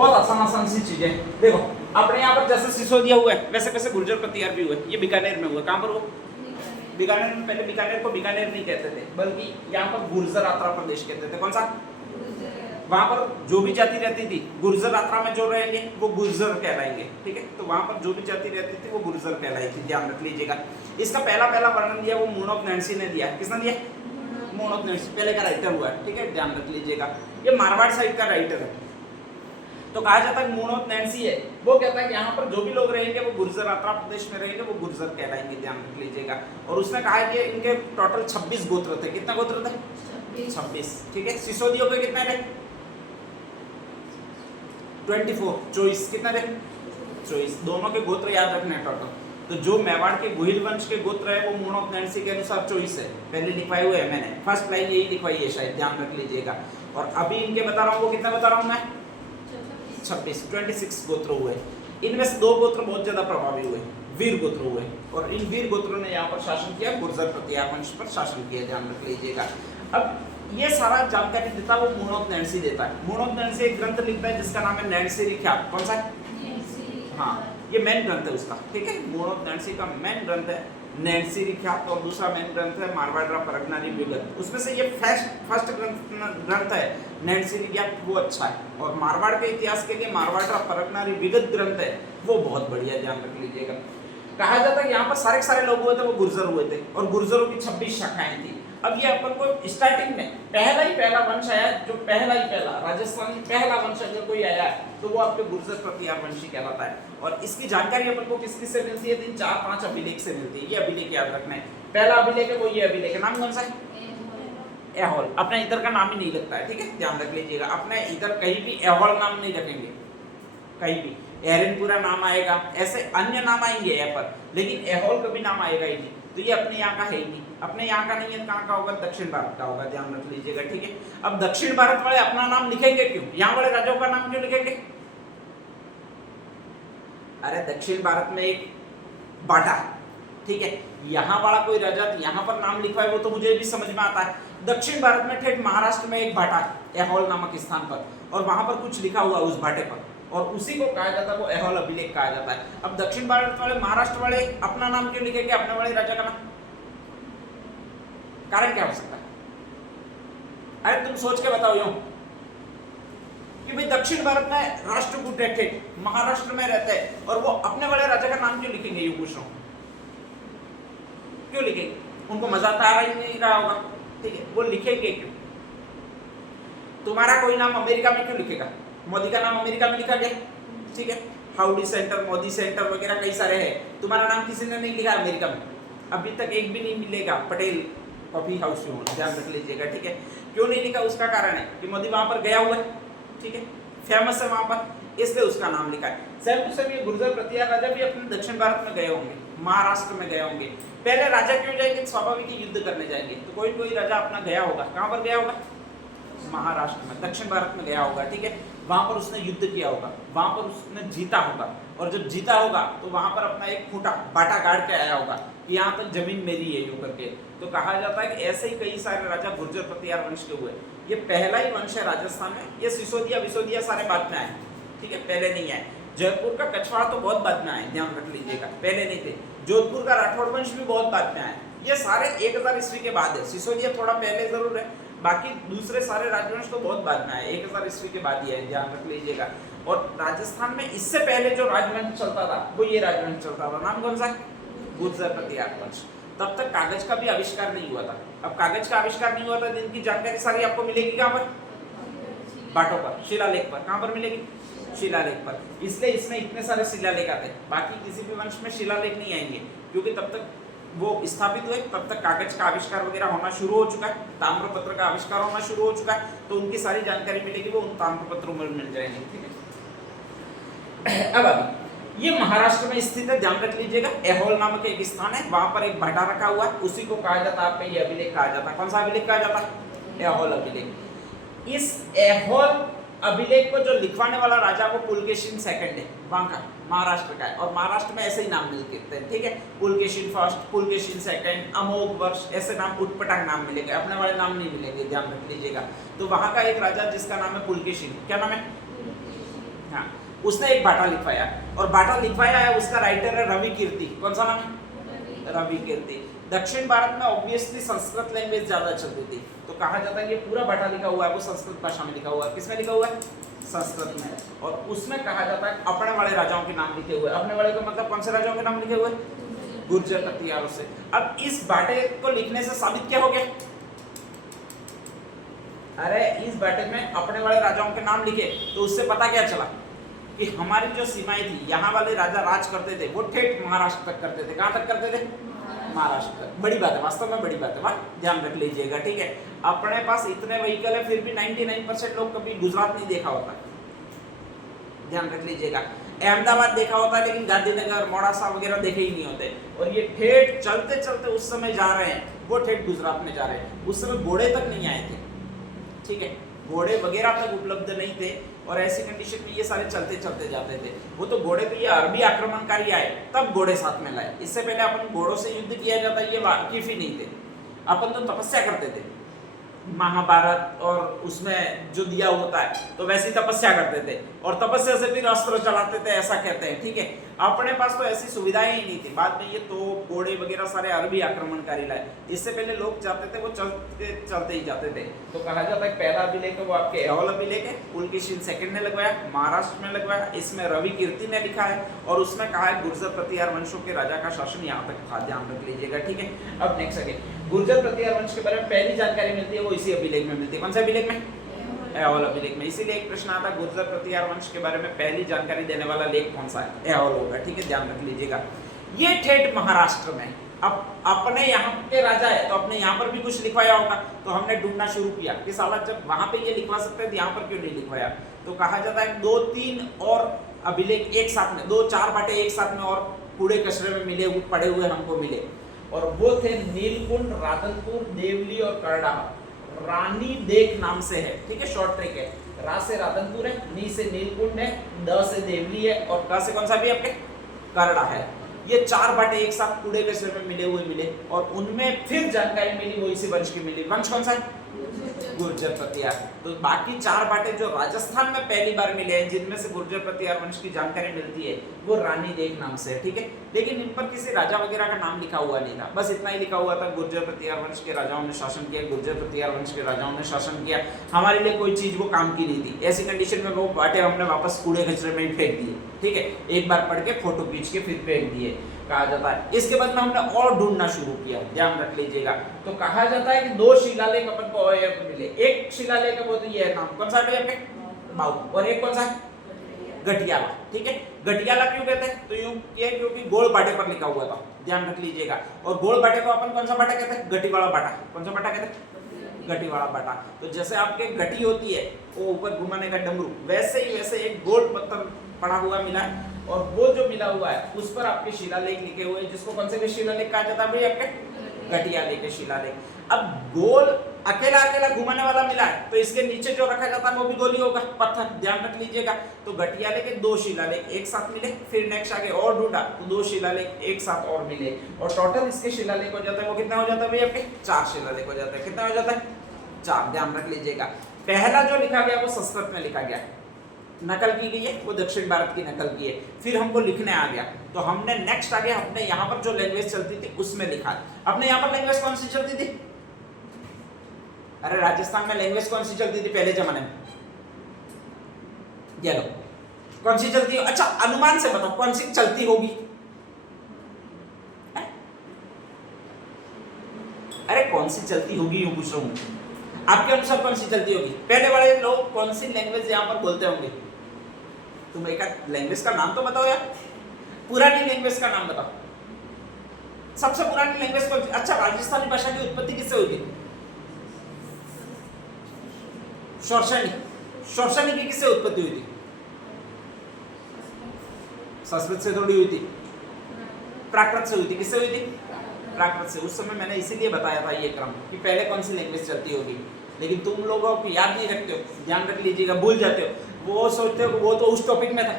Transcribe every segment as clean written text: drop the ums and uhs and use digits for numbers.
बहुत आसान सी चीजें। देखो अपने यहाँ पर जैसे सिसोदिया हुआ है वैसे वैसे गुर्जर प्रतिहार भी हुआ है। ये बीकानेर में हुआ। कहाँ पर हुआ? बीकानेर में। पहले बीकानेर को बीकानेर नहीं कहते थे बल्कि यहाँ पर गुर्जर आत्रा प्रदेश कहते थे। कौन सा? वहां पर जो भी जाति रहती थी गुर्जर आत्रा में जो रहेंगे वो गुर्जर कहलाएंगे। ठीक है, तो वहां पर जो भी जाति रहती थी वो गुर्जर कहलाई थी, ध्यान रख लीजिएगा। इसका पहला वर्णन दिया वो मूनोक नैन्सी ने दिया। किसने दिया? मूनोक नैन्सी पहले का राइटर हुआ है। ठीक है, ध्यान रख लीजिएगा। ये मारवाड़ साइड का राइटर है। तो कहा जाता है मूनोक नैन्सी है, वो कहता है कि यहाँ पर जो भी लोग रहेंगे वो गुर्जर आत्रा प्रदेश में रहेंगे वो गुर्जर कहलाएंगे, ध्यान रख लीजिएगा। और उसने कहा कि इनके टोटल 26 गोत्र थे। कितना गोत्र थे? 26। ठीक है, सिसोदियों के कितने थे? 24। 24 कितना थे? 24। दोनों के गोत्र याद रखने हैं टोटल। तो जो मेवाड़ के गुहिल वंश के गोत्र है वो मूनोक नैन्सी के अनुसार 24 है। पहले लिखवाए हुए है मैंने, फर्स्ट लाइन यही लिखवाई है शायद, ध्यान रख लीजिएगा। और अभी इनके बता रहा हूँ वो कितना बता रहा हूँ मैं? 26 गोत्र हुए। इनमें से 2 गोत्र बहुत ज्यादा प्रभावी हुए, वीर गोत्र हुए। और इन वीर गोत्रों ने यहाँ पर शासन किया, गुर्जर प्रतिहार वंश पर शासन किया, ध्यान रख लीजिएगा। अब ये सारा जानकारी देता है वो मूनोक नैन्सी देता है। मूनोक नैन्सी एक ग्रंथ लिखता है जिसका नाम है नैन्सी रिख्यात। कौन सा है? हाँ, ये मेन ग्रंथ है उसका। ठीक है, मूनोक नैन्सी का मेन ग्रंथ है नैन्सी रिख्यात। और दूसरा मेन ग्रंथ है मारवाड़ परगनारी विगत। उसमें से ये फर्स्ट ग्रंथ है नैन्सी रिख्यात, वो अच्छा है। और मारवाड़ के इतिहास के लिए मारवाड़ परगनारी विगत ग्रंथ है वो बहुत बढ़िया, ध्यान रख लीजिएगा। कहा जाता है कि यहाँ पर सारे लोग हुए थे वो गुर्जर हुए थे और गुर्जरों की 26 शाखाएं थी। अब ये अपन को स्टार्टिंग में पहला वंश आया, जो पहला राजस्थान में पहला वंश अगर कोई आया है तो वो आपके गुर्जर प्रतिहार वंशी कहलाता है। और इसकी जानकारी अपन को किस से मिलती है? 3-4-5 अभिलेख से मिलती है। ये अभिलेख याद रखना है। पहला अभिलेख है वो ये अभिलेख है, नाम कौन सा है? एहोल। अपने इधर का नाम ही नहीं लगता है। ठीक है, ध्यान रख लीजिएगा। अपने इधर कहीं भी एहोल नाम नहीं रखेंगे, कहीं भी एरनपुरा नाम आएगा, ऐसे अन्य नाम आएंगे यहाँ पर, लेकिन एहोल कभी नाम आएगा ही नहीं। तो ये अपने यहाँ का है ही नहीं, अपने यहाँ का नहीं है। कहाँ का होगा? दक्षिण भारत का होगा, ध्यान रख लीजिएगा। ठीक है, अब दक्षिण भारत वाले अपना नाम लिखेंगे क्यों? यहाँ वाले राजाओं का नाम क्यों लिखेंगे? अरे दक्षिण भारत में एक बाटा है, ठीक है, यहाँ वाला कोई राजा यहाँ पर नाम लिखा है वो तो मुझे भी समझ में आता है। दक्षिण भारत में ठेठ महाराष्ट्र में एक बाटा है एहोल नामक स्थान पर, और वहां पर कुछ लिखा हुआ उस बाटे पर, और उसी को कहा जाता है वो एहोल अभिलेख कहा जाता है। अब दक्षिण भारत वाले महाराष्ट्र वाले अपना नाम क्यों लिखेंगे अपने वाले राजा का नाम? कारण क्या हो सकता है? अरे तुम सोच के बताओ यूं कि भाई दक्षिण भारत में राष्ट्रकूट रहते, महाराष्ट्र में रहते हैं, और वो अपने वाले राजा का नाम क्यों लिखेंगे? यूं पूछ रहा हूं, क्यों लिखेंगे? उनको मजा तो आ रहा ही नहीं रहा होगा, ठीक है, वो लिखेंगे क्यों? तुम्हारा कोई नाम अमेरिका में क्यों लिखेगा? मोदी का नाम अमेरिका में लिखा गया, ठीक है, हाउडी सेंटर, मोदी सेंटर वगैरह कई सारे हैं, तुम्हारा नाम किसी ने नहीं लिखा अमेरिका में, अभी तक एक भी नहीं मिलेगा। पटेल कॉफी हाउस में, ध्यान रख लीजिएगा, ठीक है। क्यों नहीं लिखा? उसका कारण है कि मोदी वहां पर गया हुआ है, ठीक है, फेमस है वहां पर, इसलिए उसका नाम लिखा है। सेम टू सेम ये गुर्जर प्रतिहार राजा भी अपने दक्षिण भारत में गए होंगे, महाराष्ट्र में गए होंगे। पहले राजा क्यों जाएंगे? स्वाभाविक युद्ध करने जाएंगे, तो कोई कोई राजा अपना गया होगा, कहां पर गया होगा? महाराष्ट्र में, दक्षिण भारत में गया होगा, ठीक है, वहां पर उसने युद्ध किया होगा, वहां पर उसने जीता होगा, और जब जीता होगा तो वहां पर अपना एक खूंटा बाटा गाड़ के आया होगा कि यहाँ तक जमीन मेरी है यूं करके। तो कहा जाता है कि ऐसे ही कई सारे राजा गुर्जर प्रतिहार वंश के हुए। ये पहला ही वंश है राजस्थान में। ये सिसोदिया विसोदिया सारे बाद में आए, ठीक है, पहले नहीं आए। जयपुर का कछवाड़ा तो बहुत बाद में आए, ध्यान रख लीजिएगा, पहले नहीं थे। जोधपुर का राठौड़ वंश भी बहुत बाद में आए, ये सारे 1000 ईस्वी के बाद है। सिसोदिया थोड़ा पहले जरूर है, बाकी दूसरे सारे राजवंश तो बहुत बाद में आए, 1000 ईस्वी के बाद ही है, ध्यान रख लीजिएगा। और राजस्थान में इससे पहले जो राजवंश चलता था वो ये राजवंश चलता था, नाम कौन सा? गुर्जर प्रतिहार वंश। तब तक कागज का भी आविष्कार नहीं हुआ था। अब कागज का आविष्कार नहीं हुआ था, जिनकी जानकारी सारी आपको मिलेगी कहाँ पर? बाटों पर, शिलालेख पर। कहाँ पर मिलेगी? शिलालेख पर। इसलिए इसमें इतने सारे शिलालेख आते हैं, बाकी किसी भी वंश में शिलालेख नहीं आएंगे, क्योंकि तब तक वो स्थापित हुए, तब तक कागज का आविष्कार वगैरह होना शुरू हो चुका है, ताम्रपत्र का आविष्कार होना शुरू हो चुका है, तो उनकी सारी जानकारी मिलेगी वो उन ताम्रपत्रों में मिल जाएंगे, ठीक है। अब अभी ये महाराष्ट्र में स्थित है, ध्यान रख लीजिएगा। एहोल नामक एक स्थान है, वहां पर एक भाटा रखा हुआ है, उसी को कहा जाता है, आपका ये अभिलेख कहा जाता है। कौन सा अभिलेख कहा जाता है? एहोल अभिलेख। इस एहोल अभिलेख को जो लिखवाने वाला राजा वो पुलकेशिन सेकंड है, वहां का, महाराष्ट्र का है, और महाराष्ट्र में ऐसे ही नाम मिलते हैं, ठीक है, पुलकेशिन फर्स्ट, पुलकेशिन सेकंड, अमोघ वर्ष, ऐसे नाम उटपटांग नाम मिलेंगे, अपने वाले नाम नहीं मिलेंगे, ध्यान रख लीजिएगा। तो वहां का एक राजा जिसका नाम है पुलकेशिन, क्या नाम है? हाँ, उसने एक बाटा लिखवाया, और बाटा लिखवाया है, उसका राइटर है रवि कीर्ति। कौन सा नाम है? रवि कीर्ति। दक्षिण भारत में ऑब्वियसली संस्कृत लैंग्वेज ज्यादा चलती थी, तो कहा जाता है कि पूरा बाटा लिखा हुआ है वो संस्कृत भाषा में लिखा हुआ है। किसमें लिखा हुआ है? संस्कृत में। और उसमें कहा जाता है अपने वाले राजाओं के नाम लिखे हुए। अपने वाले का मतलब कौन से राजाओं के नाम लिखे हुए? गुर्जर कतियारों से। अब इस बाटे को लिखने से साबित क्या हो गया? अरे इस बाटे में अपने वाले राजाओं के नाम लिखे, तो उससे पता क्या चला कि हमारी जो सीमाएं थी, यहाँ वाले राजा राज करते थे, वो ठेठ महाराष्ट्र तक करते थे। कहाँ तक करते थे? महाराष्ट्र तक। बड़ी बात है, वास्तव में बड़ी बात है, ध्यान रख लीजिएगा, ठीक है। अपने पास इतने व्हीकल है, फिर भी 99% लोग कभी गुजरात नहीं देखा होता, ध्यान रख लीजिएगा। अहमदाबाद देखा होता है, लेकिन गांधीनगर, मोड़ासा वगैरह देखे ही नहीं होते। और ये ठेठ चलते चलते उस समय जा रहे हैं, वो ठेठ गुजरात में जा रहे हैं। उस समय घोड़े तक नहीं आए थे, ठीक है, घोड़े वगैरह तक उपलब्ध नहीं थे, और ऐसी कंडीशन में ये सारे चलते चलते जाते थे। वो तो घोड़े तो ये अरबी आक्रमणकारी आए तब घोड़े साथ में लाए, इससे पहले अपन घोड़ों से युद्ध किया जाता ये वाकिफ ही नहीं थे। अपन तो तपस्या करते थे, महाभारत और उसमें जो दिया होता है तो वैसी तपस्या करते थे, और तपस्या से फिर अस्त्र चलाते थे, ऐसा कहते हैं, ठीक है। अपने पास तो ऐसी सुविधाएं ही नहीं थी। बाद में ये तो घोड़े वगैरह सारे अरबी आक्रमणकारी लाए। इससे पहले लोग जाते थे, वो चलते चलते ही जाते थे। तो कहा जाता है पहला अभिलेख है वो आपके ऐहोल अभिलेख है, पुलकेशिन सेकंड ने लगवाया, महाराष्ट्र में लगवाया। इसमें रवि कीर्ति ने लिखा है, और उसमें कहा है गुर्जर प्रतिहार वंशों के राजा का शासन यहाँ तक था, ध्यान रख लीजिएगा, ठीक है। अब नेक्स्ट आगे गुर्जर प्रतिहार वंश के बारे में पहली जानकारी मिलती है वो इसी अभिलेख में मिलती है। कौन सा अभिलेख में? ऐहोल अभिलेख में। इसीलिए एक प्रश्न आता है गुर्जर प्रतिहार वंश के बारे में पहली जानकारी देने वाला लेख कौन सा है? ऐहोल होगा, ठीक है, ध्यान रख लीजिएगा। ये ठेठ महाराष्ट्र में, अब अपने यहाँ के राजा है तो अपने यहाँ पर भी कुछ लिखवाया होगा, तो हमने ढूंढना शुरू किया कि साला जब वहां पे ये लिखवा सकते हैं तो यहाँ पर क्यों नहीं लिखवाया। तो कहा जाता है 2-3 और अभिलेख एक साथ में, 2-4 बाटे एक साथ में और कूड़े कचरे में मिले हुए पड़े हुए हमको मिले, और वो थे नीलकुंड, राधनपुर, देवली और करडाहा। रानी देख नाम से है, ठीक है, शॉर्ट ट्रिक है। रा से राधनपुर है, नी से नीलकुंड है, द से देवली है, और क से कौन सा भी आपके? करड़ा है। ये 4 बाटे एक साथ कूड़े कचरे में मिले हुए मिले, और उनमें फिर जानकारी मिली वो इसी वंश की मिली। वंश कौन सा है? गुर्जर प्रतिहार। तो बाकी 4 बाटे जो राजस्थान में पहली बार मिले हैं, जिनमें से गुर्जर प्रतिहार वंश की जानकारी मिलती है, वो रानी देख नाम से है, ठीक है। लेकिन इन पर किसी राजा वगैरह का नाम लिखा हुआ नहीं था, बस इतना ही लिखा हुआ था गुर्जर प्रतिहार वंश के राजाओं ने शासन किया, गुर्जर प्रतिहार वंश के राजाओं ने शासन किया। हमारे लिए कोई चीज वो काम की नहीं थी। ऐसी कंडीशन में वो बाटे हमने वापस कूड़े कचरे में ही फेंक दिए, ठीक है, एक बार पढ़ के फोटो खींच के फिर फेंक दिए, कहा जाता है। इसके बाद में हमने और ढूंढना शुरू किया, ध्यान रख लीजिएगा। तो कहा जाता है कि 2 शिलालेख अपन को मिले। एक शिलालेख है वो तो ये है, नाम कौन सा है? बाऊ। और एक कौन सा है? गठियाला, ठीक है। गठियाला क्यों कहते हैं? तो यूं किया क्योंकि गोल बाटे पर लिखा हुआ था, ध्यान रख लीजिएगा। और गोल बाटे को अपन कौन सा बाटा कहते हैं? गठी वाला बाटा। कौन सा बाटा कहते हैं? गठी वाला बाटा। तो जैसे आपके गठी होती है वो ऊपर घुमाने का डमरू, वैसे ही एक गोल पत्थर पड़ा हुआ मिला है, और वो जो मिला हुआ है उस पर आपके शिलालेख लिखे हुए हैं, जिसको कौन से शिलालेख कहा जाता है भाई? आपके गठियाले के शिलालेख। अब गोल अकेला अकेला घुमाने वाला मिला है, तो इसके नीचे जो रखा जाता है वो भी गोल ही होगा, पत्थर, ध्यान रख लीजिएगा। तो गठियाले के 2 शिलालेख एक साथ मिले, फिर नेक्स्ट आगे और ढूंढा तो 2 शिलालेख एक साथ और मिले, और टोटल इसके शिलालेख हो जाता है वो कितना हो जाता है भाई? आपके 4 शिलालेख हो जाता है। कितना हो जाता है? 4, ध्यान रख लीजिएगा। पहला जो लिखा गया वो संस्कृत में लिखा गया, नकल की गई है, वो दक्षिण भारत की नकल की है। फिर हमको लिखने आ गया, तो हमने नेक्स्ट आगे अपने यहाँ पर जो लैंग्वेज चलती थी उसमें लिखा। अपने यहाँ पर लैंग्वेज कौन सी चलती थी? अरे राजस्थान में लैंग्वेज कौन सी चलती थी पहले जमाने में? ये लो, कौन सी चलती है? अच्छा, अनुमान से बताओ कौन सी चलती होगी? अरे कौन सी चलती होगी यूं पूछ रहा हूं, आपके अनुसार कौन सी चलती होगी? पहले वाले लोग कौन सी लैंग्वेज यहाँ पर बोलते होंगे? तुम एक लैंग्वेज का नाम तो बताओ यार, पुरानी लैंग्वेज का नाम बताओ। सबसे पुरानी लैंग्वेज कौन सी? अच्छा, राजस्थानी भाषा की उत्पत्ति किससे हुई थी? शौर्षणी की किससे उत्पत्ति हुई थी? संस्कृत से थोड़ी हुई थी, प्राकृत से हुई थी। किससे हुई थी? प्राकृत से। उस समय मैंने इसीलिए बताया था ये क्रम कि पहले कौन सी लैंग्वेज चलती होगी, लेकिन तुम लोगों को याद नहीं रखते हो, ध्यान रख लीजिएगा, भूल जाते हो। वो सोचते हो वो तो उस टॉपिक में था,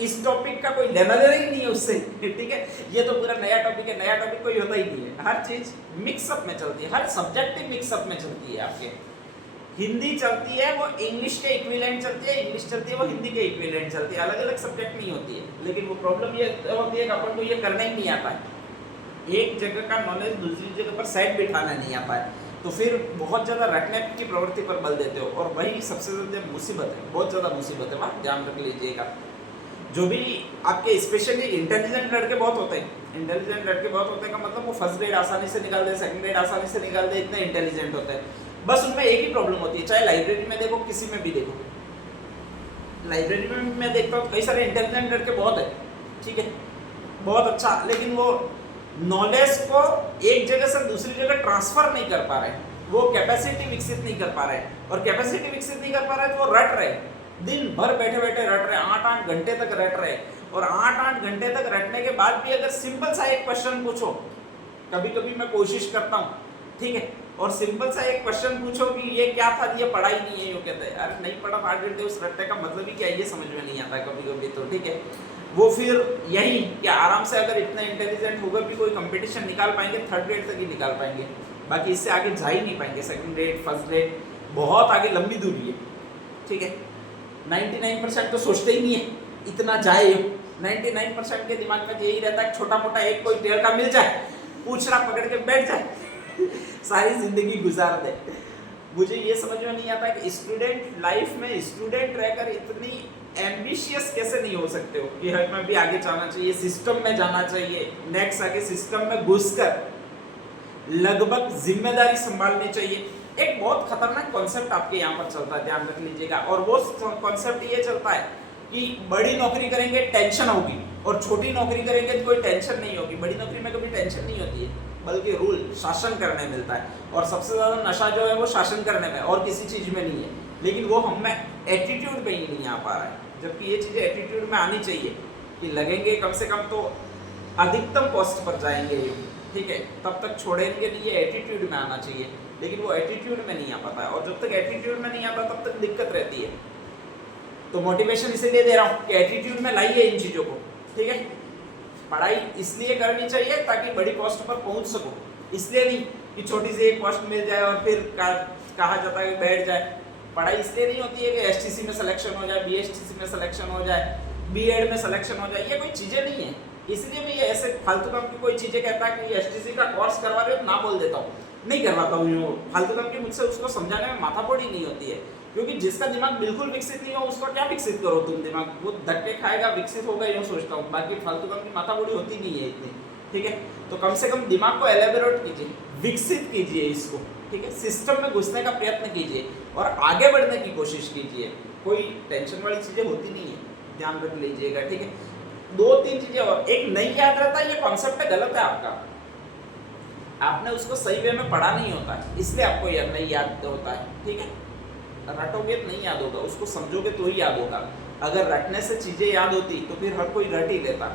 इस टॉपिक का कोई लेना देना ही नहीं है उससे, ठीक है। ये तो पूरा नया टॉपिक है, नया टॉपिक कोई होता ही नहीं है। हर चीज मिक्सअप में चलती है, हर सब्जेक्टिव मिक्सअप में चलती है आपके, हिंदी चलती है वो इंग्लिश के इक्विवेलेंट चलती है, इंग्लिश चलती है वो हिंदी के इक्विवेलेंट चलती है, अलग अलग सब्जेक्ट नहीं होती है। लेकिन वो प्रॉब्लम ये होती है कि अपन को ये करना ही नहीं आता है, एक जगह का नॉलेज दूसरी जगह पर सेट बिठाना नहीं आता है, तो फिर बहुत ज़्यादा रटने की प्रवृत्ति पर बल देते हो, और वही सबसे ज़्यादा मुसीबत है, बहुत ज़्यादा मुसीबत है। वहाँ ध्यान रख लीजिएगा। जो भी आपके स्पेशली इंटेलिजेंट लड़के बहुत होते हैं, इंटेलिजेंट लड़के बहुत होते हैं का मतलब वो फर्स्ट ग्रेड आसानी से निकाल दे, सेकंड ग्रेड आसानी से निकाल दे, इतने इंटेलिजेंट होते हैं। बस उनमें एक ही प्रॉब्लम होती है, चाहे लाइब्रेरी में देखो किसी में भी देखो, लाइब्रेरी में मैं देखता हूँ कई सारे इंटेलिजेंट लड़के बहुत है, ठीक है, बहुत अच्छा, लेकिन वो नॉलेज को एक जगह से दूसरी जगह ट्रांसफर नहीं कर पा रहे, वो कैपेसिटी विकसित नहीं कर पा रहे, और कैपेसिटी विकसित नहीं कर पा रहे तो वो रट रहे, दिन भर बैठे बैठे रट रहे, 8-8 घंटे तक रट रहे, और 8-8 घंटे तक रटने के बाद भी अगर सिंपल सा एक क्वेश्चन पूछो, कभी कभी मैं कोशिश करता हूँ, ठीक है, और सिंपल सा एक क्वेश्चन पूछो कि ये क्या था, ये पढ़ा ही नहीं है, यूँ कहते हैं अरे नहीं पढ़ा 8 घंटे, उस रट्टे का मतलब ही क्या है ये समझ में नहीं आता है कभी कभी, तो ठीक है। वो फिर यही कि आराम से अगर इतने इंटेलिजेंट होकर भी कोई कंपटीशन निकाल पाएंगे, 3rd ग्रेड तक ही निकाल पाएंगे, बाकी इससे आगे जा ही नहीं पाएंगे, 2nd ग्रेड 1st ग्रेड बहुत आगे लंबी दूरी है, ठीक है। 99% तो सोचते ही नहीं है इतना जाए, 99% के दिमाग में यही रहता है छोटा मोटा एक कोई टेढ़ का मिल जाए, पूछना पकड़ के बैठ जाए सारी जिंदगी गुजार दे। मुझे ये समझ में नहीं आता कि स्टूडेंट लाइफ में स्टूडेंट रहकर इतनी एम्बिशियस कैसे नहीं हो सकते हो कि हमें भी आगे जाना चाहिए, सिस्टम में जाना चाहिए, नेक्स्ट आगे सिस्टम में घुसकर लगभग जिम्मेदारी संभालनी चाहिए। एक बहुत खतरनाक कॉन्सेप्ट आपके यहाँ पर चलता है, ध्यान रख लीजिएगा, और वो कॉन्सेप्ट ये चलता है कि बड़ी नौकरी करेंगे टेंशन होगी, और छोटी नौकरी करेंगे तो कोई टेंशन नहीं होगी। बड़ी नौकरी में कभी टेंशन नहीं होती है, बल्कि रूल शासन करने मिलता है, और सबसे ज़्यादा नशा जो है वो शासन करने में, और किसी चीज़ में नहीं है, लेकिन वो हम में एटीट्यूड पे ही नहीं आ पा रहा है, जबकि ये चीज़ें एटीट्यूड में आनी चाहिए कि लगेंगे कम से कम तो अधिकतम पोस्ट पर जाएंगे ये, ठीक है, तब तक छोड़ेंगे नहीं, ये एटीट्यूड में आना चाहिए, लेकिन वो एटीट्यूड में नहीं आ पाता है, और जब तक एटीट्यूड में नहीं आता तब तक दिक्कत रहती है। तो मोटिवेशन इसीलिए दे रहा हूँ कि एटीट्यूड में लाइए इन चीज़ों को, ठीक है। पढ़ाई इसलिए करनी चाहिए ताकि बड़ी पोस्ट पर पहुँच सको, इसलिए नहीं कि छोटी सी एक पोस्ट मिल जाए और फिर कहा जाता है कि बैठ जाए। पढ़ाई इसलिए नहीं होती है कि एसटीसी में सिलेक्शन हो जाए, बीएसटीसी में सिलेक्शन हो जाए, बीएड में सिलेक्शन हो जाए, ये कोई चीज़ें नहीं है। इसलिए मैं ये ऐसे फालतू काम की कोई चीज़ें कहता है कि एसटीसी का कोर्स करवा रहे हो ना बोल देता हूँ, नहीं करवाता हूँ यूँ फालतू काम की, मुझसे उसको समझाने में माथापोड़ी नहीं होती है, क्योंकि जिसका दिमाग बिल्कुल विकसित नहीं हो उसको क्या विकसित करो तुम दिमाग, वो धक्के खाएगा विकसित होगा यूँ सोचता हूँ, बाकी फालतू काम की माथापोड़ी होती नहीं है इतनी, ठीक है। तो कम से कम दिमाग को एलेबोरेट कीजिए, विकसित कीजिए इसको, ठीक है, सिस्टम में घुसने का प्रयत्न कीजिए और आगे बढ़ने की कोशिश कीजिए। कोई टेंशन वाली चीज़ें होती नहीं है, ध्यान रख लीजिएगा, ठीक है। 2-3 चीज़ें और, एक नहीं याद रहता है, ये कॉन्सेप्ट गलत है आपका, आपने उसको सही वे में पढ़ा नहीं होता है, इसलिए आपको यह नहीं याद होता है, ठीक है। रटोगे तो नहीं याद होगा, उसको समझोगे तो ही याद होगा। अगर रटने से चीज़ें याद होती तो फिर हर कोई रट ही लेता,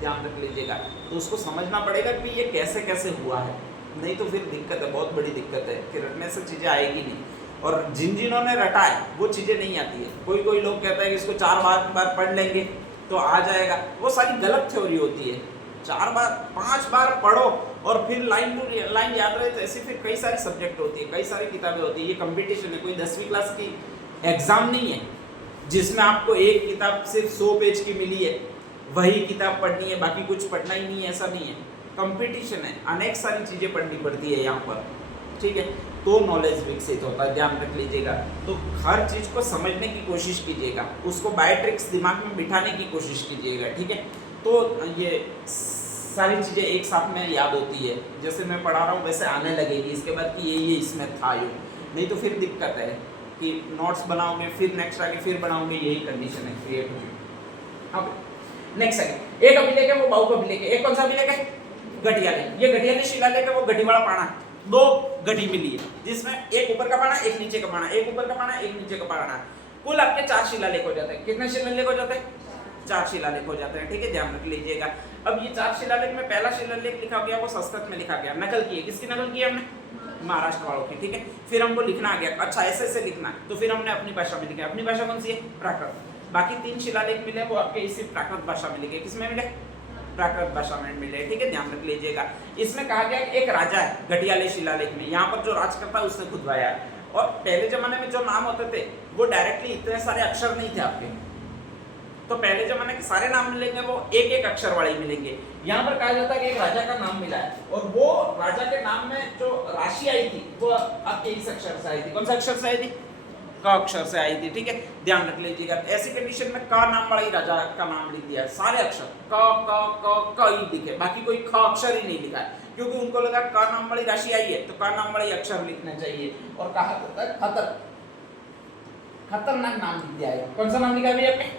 ध्यान रख लीजिएगा। तो उसको समझना पड़ेगा कि ये कैसे कैसे हुआ है, नहीं तो फिर दिक्कत है, बहुत बड़ी दिक्कत है कि रटने से चीज़ें आएगी नहीं। और जिन्होंने रटा है वो चीज़ें नहीं आती है। कोई लोग कहता है कि इसको 4 बार पढ़ लेंगे तो आ जाएगा, वो सारी गलत थ्योरी होती है। 4 बार 5 बार पढ़ो और फिर लाइन टू लाइन याद रहे, तो ऐसी फिर कई सारे सब्जेक्ट होती है, कई सारी किताबें होती है। ये कंपटीशन है, कोई 10वीं क्लास की एग्ज़ाम नहीं है जिसमें आपको एक किताब सिर्फ 100 पेज की मिली है, वही किताब पढ़नी है, बाकी कुछ पढ़ना ही नहीं है, ऐसा नहीं है। कंपटीशन है, अनेक सारी चीज़ें पढ़नी पड़ती है यहाँ पर, ठीक है, तो नॉलेज विकसित होता है, ध्यान रख लीजिएगा। तो हर चीज़ को समझने की कोशिश कीजिएगा, उसको बाय ट्रिक्स दिमाग में बिठाने की कोशिश कीजिएगा, ठीक है। तो ये सारी चीज़ें एक साथ में याद होती है, जैसे मैं पढ़ा रहा हूँ वैसे आने लगेगी इसके बाद कि ये इसमें था यूँ, नहीं तो फिर दिक्कत है कि नोट्स बनाओगे फिर नेक्स्ट आगे फिर बनाओगे, यही कंडीशन है क्रिएट होगी। अब नेक्स्ट आगे एक अभिलेख है, वो बाहु अभिलेख है। एक कौन सा अभिलेख है? गठियाले। ये गठियाले शिलालेख है, वो गठीवाड़ा पाना, 2 गठी मिली है जिसमें एक ऊपर का पाना, एक नीचे का पाना, एक ऊपर का पाना, एक नीचे का पाना, कुल आपके 4 शिलालेख हो जाते हैं। कितने शिलालेख हो जाते हैं? 4 शिलालेख हो जाते हैं, ठीक है, ध्यान रख लीजिएगा। अब ये 4 शिलालेख में पहला शिलालेख लिखा गया वो संस्कृत में लिखा गया, नकल की है। किसकी नकल की है हमने? महाराष्ट्र वालों की, ठीक है। फिर हमको लिखना आ गया, अच्छा ऐसे ऐसे लिखना, तो फिर हमने अपनी भाषा में लिखा। अपनी भाषा कौन सी है? प्राकृत। बाकी 3 शिलालेख मिले वो आपके इसी प्राकृत भाषा में लिखे। किसमें मिले? प्राकृत भाषा में मिले, ठीक है, ध्यान रख लीजिएगा। इसमें कहा गया कि एक राजा है गठियाले शिलालेख में, यहाँ पर जो राज करता है उसने खुदवाया है। और पहले जमाने में जो नाम होते थे वो डायरेक्टली इतने सारे अक्षर नहीं थे आपके, तो पहले जमाने के सारे नाम मिलेंगे वो एक एक अक्षर वाले मिलेंगे। यहाँ पर कहा जाता है कि एक राजा का नाम मिला है और वो राजा के नाम में जो राशि आई थी वो आपके इस अक्षर से आई थी। कौन सा अक्षर से आई थी? क अक्षर से आई थी। ठीक है, ध्यान रख लीजिएगा। ऐसी कंडीशन में क नाम वाला ही राजा का नाम लिख दिया, सारे अक्षर क क क क ही लिखे, बाकी कोई ख अक्षर ही नहीं लिखा है, क्योंकि उनको लगा क नाम वाली राशि आई है तो क नाम वाला ही अक्षर लिखना चाहिए। और कहा जाता है खतरनाक नाम लिख दिया है। कौन सा नाम लिखा है आपने?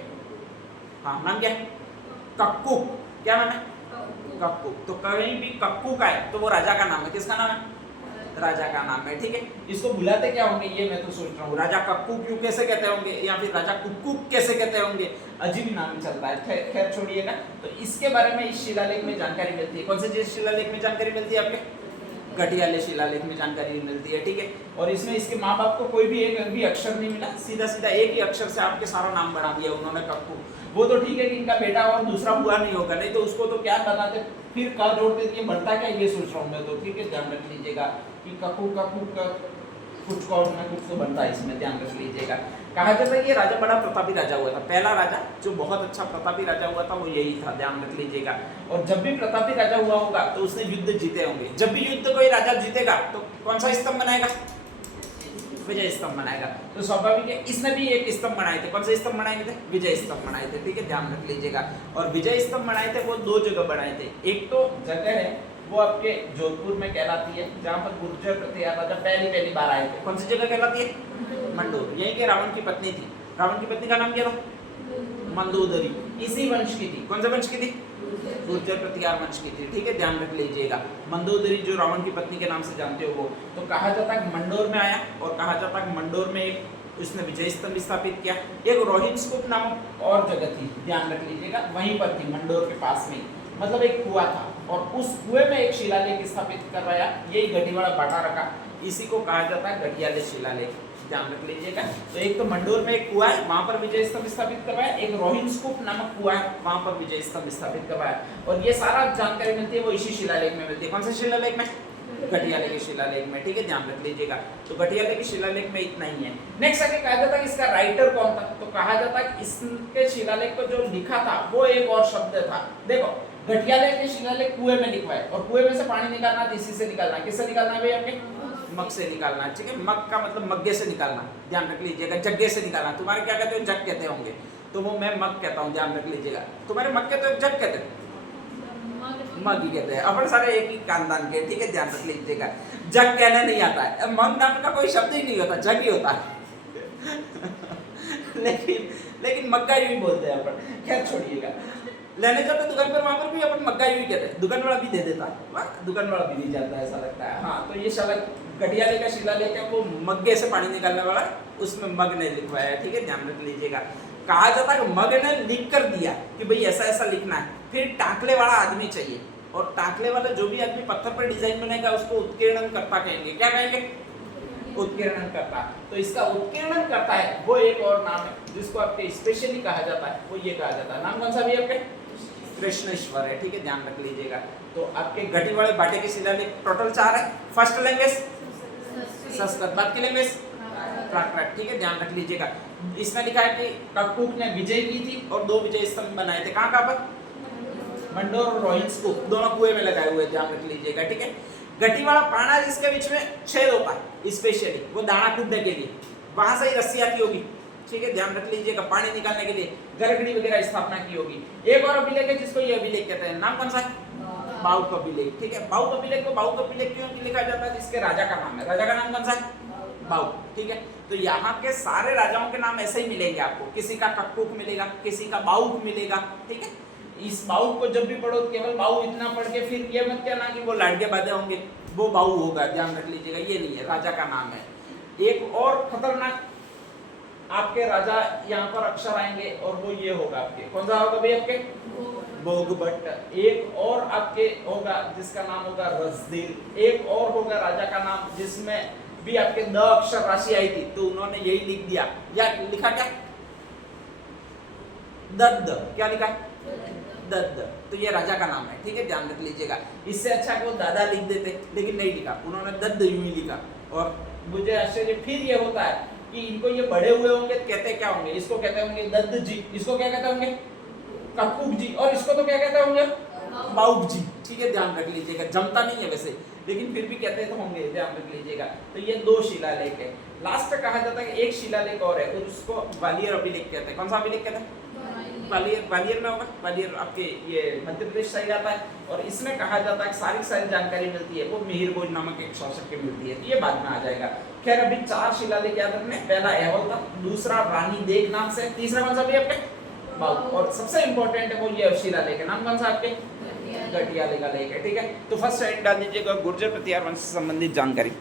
हाँ, नाम क्या है? कक्कू। क्या नाम है? कक्कू। तो कहीं भी कक्कू का है तो वो राजा का नाम है। किसका नाम है? राजा का नाम है। ठीक है, इसको बुलाते क्या होंगे ये मैं तो सोच रहा हूँ। राजा कक्कू क्यों कैसे कहते होंगे, या फिर राजा कुक्कू कैसे कहते होंगे, अजीब नाम चल रहा है। खैर छोड़िएगा। तो इसके बारे में इस शिलालेख में जानकारी मिलती है। कौन से शिलालेख में जानकारी मिलती है आपके? घटियाले शिलालेख में जानकारी मिलती है। ठीक है, और इसमें इसके माँ बाप को कोई भी एक भी अक्षर नहीं मिला, सीधा सीधा एक ही अक्षर से आपके सारा नाम बना दिया उन्होंने, कक्कू। वो तो ठीक है कि इनका बेटा और दूसरा हुआ नहीं होगा, नहीं तो उसको तो क्या बनाते, फिर का जोड़ते दिए, बढ़ता क्या ये सोच रहा हूँ मैं तो। ठीक है, ध्यान रख लीजिएगा कि कक्कू कक्कू का कुछ कौन में कुछ तो बनता है, इसमें ध्यान रख लीजिएगा। कहा जाता है ये राजा बड़ा प्रतापी राजा हुआ था। पहला राजा जो बहुत अच्छा प्रतापी राजा हुआ था वो यही था, ध्यान रख लीजिएगा। और जब भी प्रतापी राजा हुआ होगा तो उसने युद्ध जीते होंगे। जब भी युद्ध कोई राजा जीतेगा तो कौन सा स्तंभ बनाएगा? विजय स्तंभ बनाएगा। तो स्वाभाविक है इसने भी एक स्तंभ बनाए थे। कौन से स्तंभ बनाए थे? विजय स्तंभ बनाए थे। ठीक है, ध्यान रख लीजिएगा। और विजय स्तंभ बनाए थे वो दो जगह बनाए थे। एक तो जगह है वो आपके जोधपुर में कहलाती है, जहाँ पर गुर्जर प्रतिहार राजा पहली बार आए थे। कौन सी जगह कहलाती है? मंडोर। यही के रावण की पत्नी थी। रावण की पत्नी का नाम क्या था? मंदोदरी। इसी वंश की थी। कौन से वंश की थी? गुर्जर प्रतिहार वंश की थी। ठीक है, ध्यान रख लीजिएगा। मंदोदरी जो रावण की पत्नी के नाम से जानते हो वो। तो कहा जाता है मंडोर में आया और कहा जाता है मंडोर में एक उसने विजय स्तंभ स्थापित किया। एक रोहित स्तूप नामक और जगह थी, ध्यान रख लीजिएगा, वहीं पर थी मंडोर के पास में, मतलब एक कुआं था और उस कुएं में एक शिलालेख स्थापित करवाया, यही गढ़ीवाड़ा बाटा रखा। इसी को कहा जाता है घटियाले शिलालेख, ध्यान रख लीजिएगा। तो एक तो मंडोर में एक कुआं है, वहां पर विजय स्तंभ स्थापित करवाया। एक रोहित स्तूप नामक कुआं है, वहां पर विजय स्तंभ स्थापित करवाया। और ये सारा जानकारी मिलती है वो इसी शिलालेख में मिलती है। कौन से शिलालेख में? घटियाले के शिलालेख में। ठीक है, ध्यान रख लीजिएगा। तो घटियाले के शिलालेख में इतना ही है। नेक्स्ट आगे कहा जाता है इसका राइटर कौन था। तो कहा जाता है इसके शिलालेख को जो लिखा था वो एक और शब्द था। देखो, घटियाले के शिलालेख कुएं में लिखवा है और कुएं में से पानी निकालना इसी से निकालना है। किससे निकालना है भाई? आपके मग से निकालना है। ठीक है, मग का मतलब मग्गे से निकालना, ध्यान रख लीजिएगा। जग्गे से निकालना। तुम्हारे क्या कहते हो? जग कहते होंगे, तो वो मैं मग कहता हूँ, ध्यान रख लीजिएगा। तुम्हारे मग कहते हो? जग कहते हो? मग ही कहते हैं। अपन सारे एक ही खानदान के। ठीक है, ध्यान रख लीजिएगा। जग कहना नहीं आता है, मग नाम का कोई शब्द ही नहीं होता, जग ही होता है। लेकिन मग्गा यूं ही बोलते हैं अपन। खैर छोड़िएगा, लेने जाते दुकान पर, वहां पर भी अपन मग्गा यूं ही कहते हैं। दुकान वाला भी दे देता है, दुकान वाला भी नहीं जाता है, ऐसा लगता है। हाँ, तो ये घटियाले का शिलालेख है, वो मग्गे से पानी निकालने वाला, उसमें मग ने लिखवाया है। ठीक है, ध्यान रख लीजिएगा। कहा जाता है मग ने लिख कर दिया कि भाई ऐसा ऐसा लिखना है। फिर टाकले वाला आदमी चाहिए, और टाकले वाला जो भी आदमी पत्थर पर डिजाइन बनाएगा उसको उत्कीर्णन करता कहेंगे। क्या कहेंगे? उत्कीर्णन करता। तो इसका उत्कीर्णन करता है वो एक और नाम है जिसको आपके स्पेशली कहा जाता है, वो ये कहा जाता है। नाम कौन सा भी आपके? कृष्णेश्वर है। ठीक है, ध्यान रख लीजिएगा। तो आपके घटीवाड़े बाटे के शिलालेख टोटल 4 है। फर्स्ट लैंग्वेज संस्कृत, बात की लैंग्वेज प्राकृत। ठीक है, ध्यान रख लीजिएगा। इसमें लिखा है कि कक्कूक ने विजय की थी और 2 विजय स्तंभ बनाए थे। कहाँ पर? मंडोर और रोहित स्तूप, दोनों कुएं में लगाए हुए, ध्यान रख लीजिएगा। ठीक है, घटीवाड़ा पाना जिसके बीच में छेद होता है स्पेशली, वो दाना कूदने के लिए, वहां से ही रस्सी आती होगी। ठीक है, ध्यान रख लीजिएगा। पानी निकालने के लिए गरगड़ी वगैरह स्थापना की होगी। एक और अभिलेख है जिसको ये अभिलेख कहते हैं, नाम कौन सा है? बाहुक अभिलेख। ठीक है, बाहुक अभिलेख को बाहुक अभिलेख क्यों लिखा जाता है? जिसके राजा का नाम है, राजा का नाम कौन सा है? बाहुक। ठीक है, तो यहाँ के सारे राजाओं के नाम ऐसे ही मिलेंगे आपको। किसी का कक्कूक मिलेगा, किसी का बाहुक मिलेगा। ठीक है, इस बाहुक को जब भी पढ़ो केवल बाहु इतना पढ़ के फिर ये मत कहना कि वो लाडके बादे होंगे, वो बाहु होगा, ध्यान रख लीजिएगा। ये नहीं है, राजा का नाम है। एक और खतरनाक आपके राजा यहाँ पर अक्षर आएंगे और वो ये होगा आपके, कौन सा होगा भाई? आपके भोगभट्ट। एक और आपके होगा जिसका नाम होगा रसदिल। एक और होगा राजा का नाम जिसमें भी आपके 2 अक्षर राशि आई थी, तो उन्होंने यही लिख दिया। या लिखा क्या? दद्द। क्या लिखा? दद्द। तो ये राजा का नाम है। ठीक है, ध्यान रख लीजिएगा। इससे अच्छा कि वो दादा लिख देते, लेकिन नहीं लिखा उन्होंने, दद्द यूं ही लिखा। और मुझे आश्चर्य फिर ये होता है कि इनको ये बड़े हुए होंगे तो कहते क्या होंगे, इसको कहते होंगे दद्द जी, इसको क्या कहते होंगे कपूक जी, और इसको तो क्या कहते होंगे बाउक जी। ठीक है, ध्यान रख लीजिएगा, जमता नहीं है वैसे लेकिन फिर भी कहते तो होंगे, ध्यान रख लीजिएगा। तो ये 2 शिलालेख है। लास्ट कहा जाता है कि एक शिलालेख और है और उसको ग्वालियर अभिलेख कहते हैं। कौन सा अभिलेख कहते हैं? ग्वालियर में होगा, ग्वालियर आपके ये मध्य प्रदेश साइड आता है। और इसमें कहा जाता है कि सारी जानकारी मिलती है वो मिहिर भोज नामक एक शासक की मिलती है, ये बाद में आ जाएगा। खैर अभी 4 शिलालेख याद रखने, पहला एहोल था, दूसरा रानी देव नाम से, तीसरा कौन सा भी आपके बाउक, और सबसे इंपॉर्टेंट है वो ये शिलालेख है, नाम कौन सा आपके गठिया लेख है। ठीक है, तो फर्स्ट साइड डाल दीजिएगा गुर्जर प्रतिहार वंश से संबंधित जानकारी।